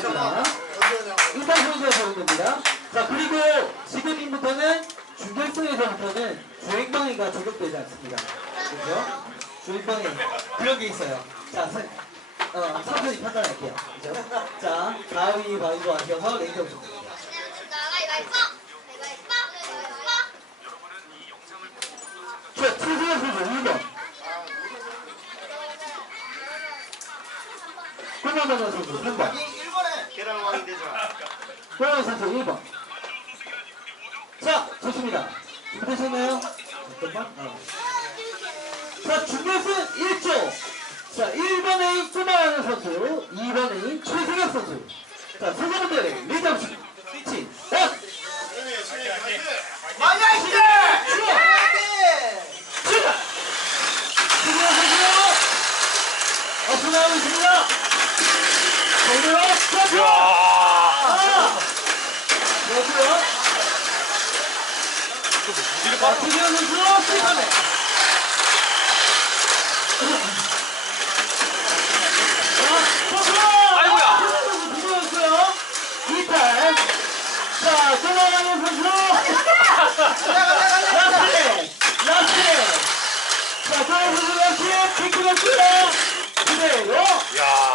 됩니다. 일단 선수가 적은 겁니다. 자, 그리고 지금부터는 준결승에서부터는 주행방해가 적용되지 않습니다. 그죠? 주행방해. 그런 게 있어요. 자, 선, 어, 선수이 판단할게요. 그죠? 자, 가위바위보 하셔서 레이저 줍니다. 자, 최승현 선수 1번. 꼬마마마 선수 3번. 꼬마마 선수 1번. 자, 좋습니다. 준비되셨나요? 잠깐만. 어. 자, 준비승 1조. 자, 1번의 꼬마마마 선수, 2번의 최승현 선수. 자, 선수분들 리더십 스위치. 원! 마야 이제! 출발! 최승현 선수! 어서 나오고 있습니다. 오늘은 스타트! 아! 그렇고요. 자, 최승현 선수 스위치네. 아이고야. 2탈. 자, 돌아가는 선수. 라스트. 라스트. 자, 선수 라스트. 킥을 했고요. 그대로. 야.